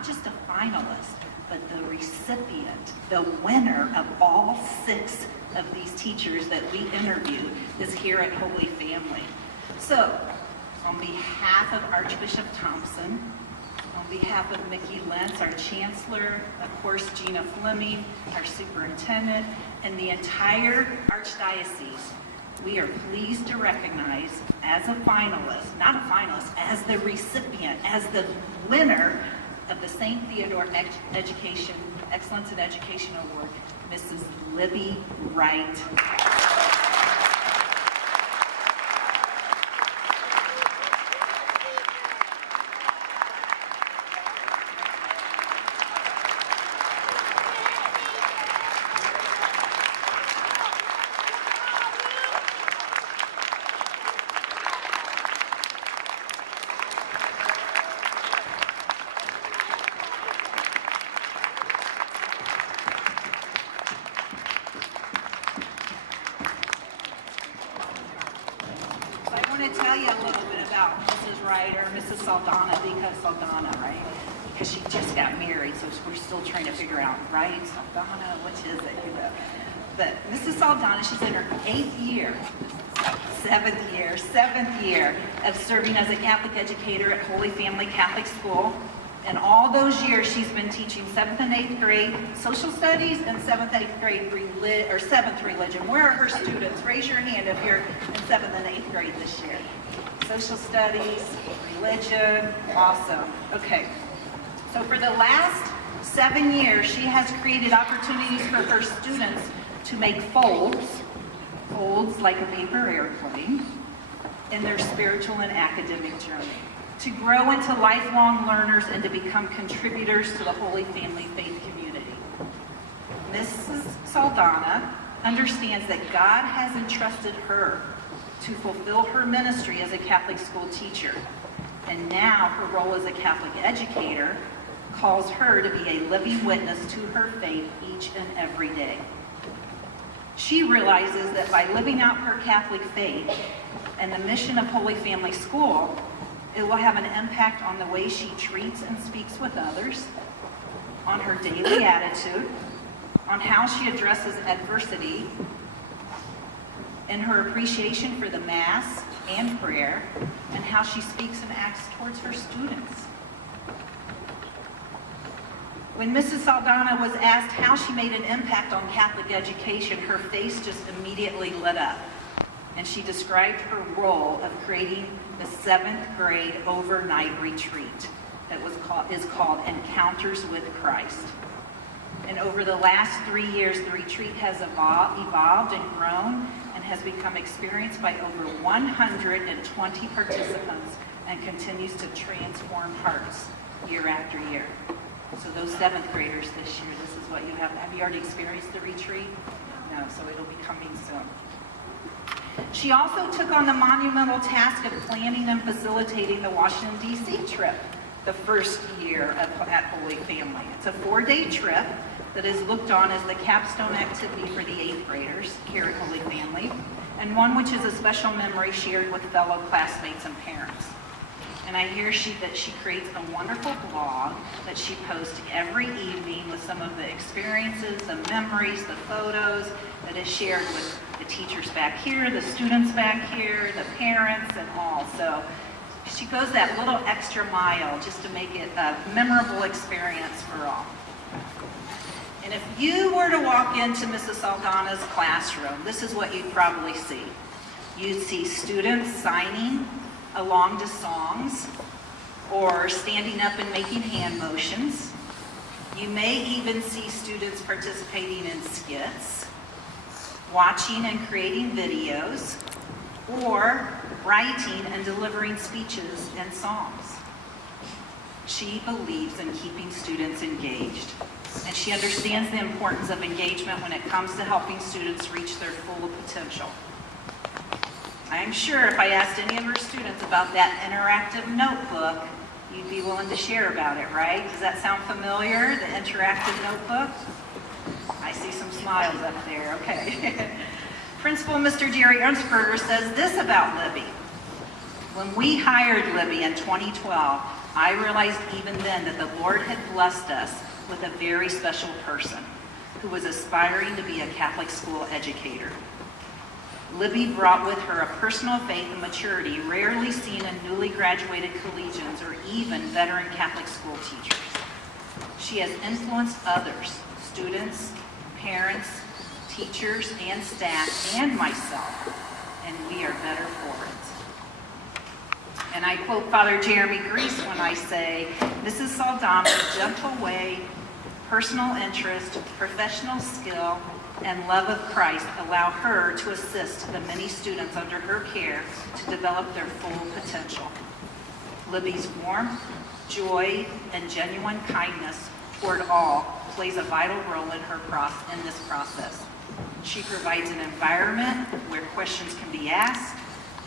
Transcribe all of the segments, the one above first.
not just a finalist, but the recipient, the winner of all 6 of these teachers that we interviewed is here at Holy Family. So, on behalf of Archbishop Thompson, on behalf of Mickey Lentz, our Chancellor, of course Gina Fleming, our Superintendent, and the entire Archdiocese, we are pleased to recognize as a finalist, not a finalist, as the recipient, as the winner of the Saint Theodora Education Excellence in Education Award, Mrs. Libby Wright. I want to tell you a little bit about Mrs. Wright, or Mrs. Saldanha, because Saldanha, right? Because she just got married, so we're still trying to figure out, right? Saldanha, which is it, you know? But Mrs. Saldanha, she's in her 8th year, 7th year of serving as a Catholic educator at Holy Family Catholic School. And all those years, she's been teaching 7th and 8th grade social studies and 7th, 8th grade 7th religion. Where are her students? Raise your hand if you're in 7th and 8th grade this year. Social studies, religion, awesome. Okay, so for the last 7 years, she has created opportunities for her students to make folds like a paper airplane, in their spiritual and academic journey, to grow into lifelong learners and to become contributors to the Holy Family faith community. Mrs. Saldanha understands that God has entrusted her to fulfill her ministry as a Catholic school teacher. And now her role as a Catholic educator calls her to be a living witness to her faith each and every day. She realizes that by living out her Catholic faith and the mission of Holy Family School, it will have an impact on the way she treats and speaks with others, on her daily attitude, on how she addresses adversity, in her appreciation for the Mass and prayer, and how she speaks and acts towards her students. When Mrs. Saldanha was asked how she made an impact on Catholic education, her face just immediately lit up. And she described her role of creating the 7th grade overnight retreat that is called Encounters with Christ. And over the last 3 years, the retreat has evolved and grown and has become experienced by over 120 participants and continues to transform hearts year after year. So those 7th graders this year, this is what you have. Have you already experienced the retreat? No, so it'll be coming soon. She also took on the monumental task of planning and facilitating the Washington, D.C. trip the first year at Holy Family. It's a 4-day trip that is looked on as the capstone activity for the 8th graders here at Holy Family, and one which is a special memory shared with fellow classmates and parents. And I hear that she creates a wonderful blog that she posts every evening with some of the experiences, the memories, the photos that is shared with the teachers back here, the students back here, the parents, and all. So she goes that little extra mile just to make it a memorable experience for all. And if you were to walk into Mrs. Saldanha's classroom, this is what you'd probably see. You'd see students signing along to songs, or standing up and making hand motions. You may even see students participating in skits, watching and creating videos, or writing and delivering speeches and songs. She believes in keeping students engaged, and she understands the importance of engagement when it comes to helping students reach their full potential. I'm sure if I asked any of her students about that interactive notebook, you'd be willing to share about it, right? Does that sound familiar, the interactive notebook? I see some smiles up there, okay. Principal Mr. Jerry Ernstberger says this about Libby. When we hired Libby in 2012, I realized even then that the Lord had blessed us with a very special person who was aspiring to be a Catholic school educator. Libby brought with her a personal faith and maturity rarely seen in newly graduated collegians or even veteran Catholic school teachers. She has influenced others, students, parents, teachers, and staff, and myself, and we are better for it. And I quote Father Jeremy Grease when I say, Mrs. Saldanha's gentle way, personal interest, professional skill, and love of Christ allow her to assist the many students under her care to develop their full potential. Libby's warmth, joy, and genuine kindness toward all plays a vital role in this process. She provides an environment where questions can be asked,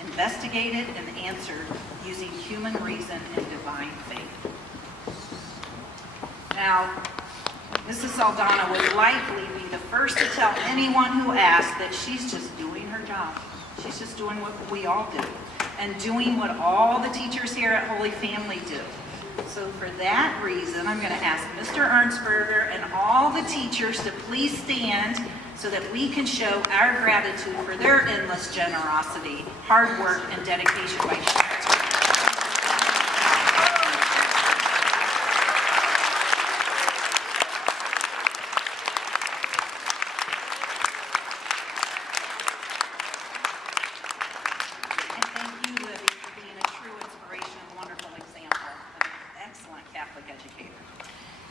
investigated, and answered using human reason and divine faith. Now, Mrs. Saldanha would likely be the first to tell anyone who asked that she's just doing her job. She's just doing what we all do, and doing what all the teachers here at Holy Family do. So for that reason, I'm going to ask Mr. Ernstberger and all the teachers to please stand so that we can show our gratitude for their endless generosity, hard work, and dedication by sharing.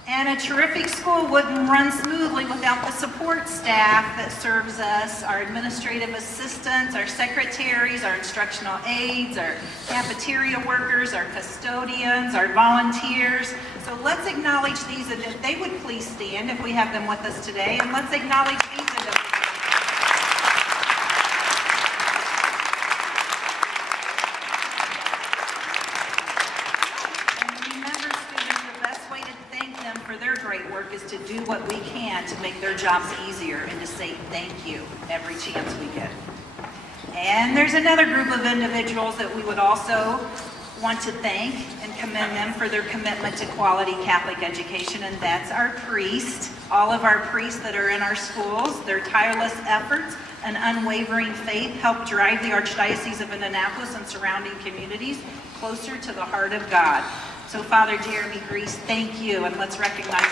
And a terrific school wouldn't run smoothly without the support staff that serves us, our administrative assistants, our secretaries, our instructional aides, our cafeteria workers, our custodians, our volunteers. So let's acknowledge these, and if they would please stand if we have them with us today, and let's acknowledge these individuals. Is to do what we can to make their jobs easier and to say thank you every chance we get. And there's another group of individuals that we would also want to thank and commend them for their commitment to quality Catholic education, and that's our priests, all of our priests that are in our schools. Their tireless efforts and unwavering faith help drive the Archdiocese of Indianapolis and surrounding communities closer to the heart of God. So Father Jeremy Grease, thank you, and let's recognize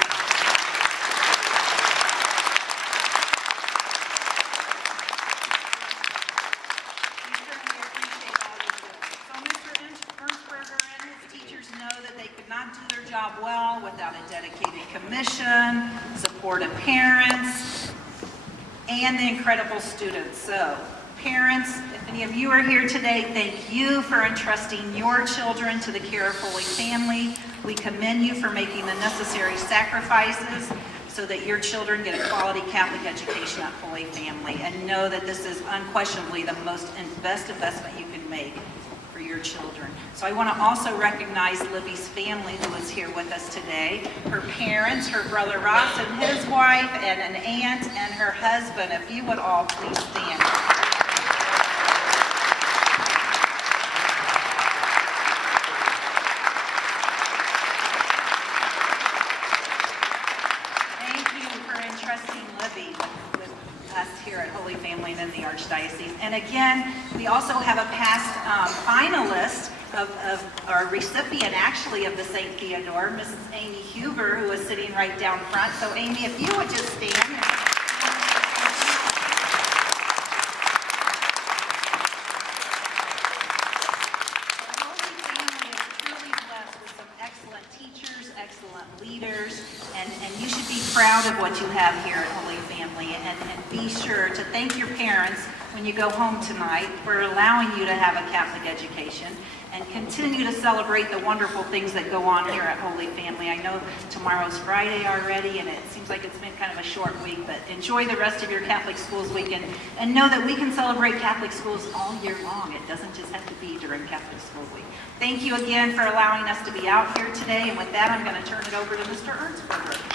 well without a dedicated commission, support of parents, and the incredible students. So, parents, if any of you are here today, thank you for entrusting your children to the care of Holy Family. We commend you for making the necessary sacrifices so that your children get a quality Catholic education at Holy Family, and know that this is unquestionably the best investment you can make for your children. So I want to also recognize Libby's family who is here with us today. Her parents, her brother Ross and his wife, and an aunt and her husband. If you would all please stand. Thank you for entrusting Libby with us here at Holy Family and in the Archdiocese. And again, we also have a past finalist of our recipient, actually, of the Saint Theodora, Mrs. Amy Huber, who is sitting right down front. So Amy, if you would just stand. The Holy Family is truly blessed with some excellent teachers, excellent leaders, and you should be proud of what you have here at Holy Family, and be sure to thank your parents when you go home tonight for allowing you to have a Catholic education, and continue to celebrate the wonderful things that go on here at Holy Family. I know tomorrow's Friday already, and it seems like it's been kind of a short week, but enjoy the rest of your Catholic Schools weekend, and know that we can celebrate Catholic schools all year long. It doesn't just have to be during Catholic School Week. Thank you again for allowing us to be out here today, and with that, I'm going to turn it over to Mr. Ernstberger.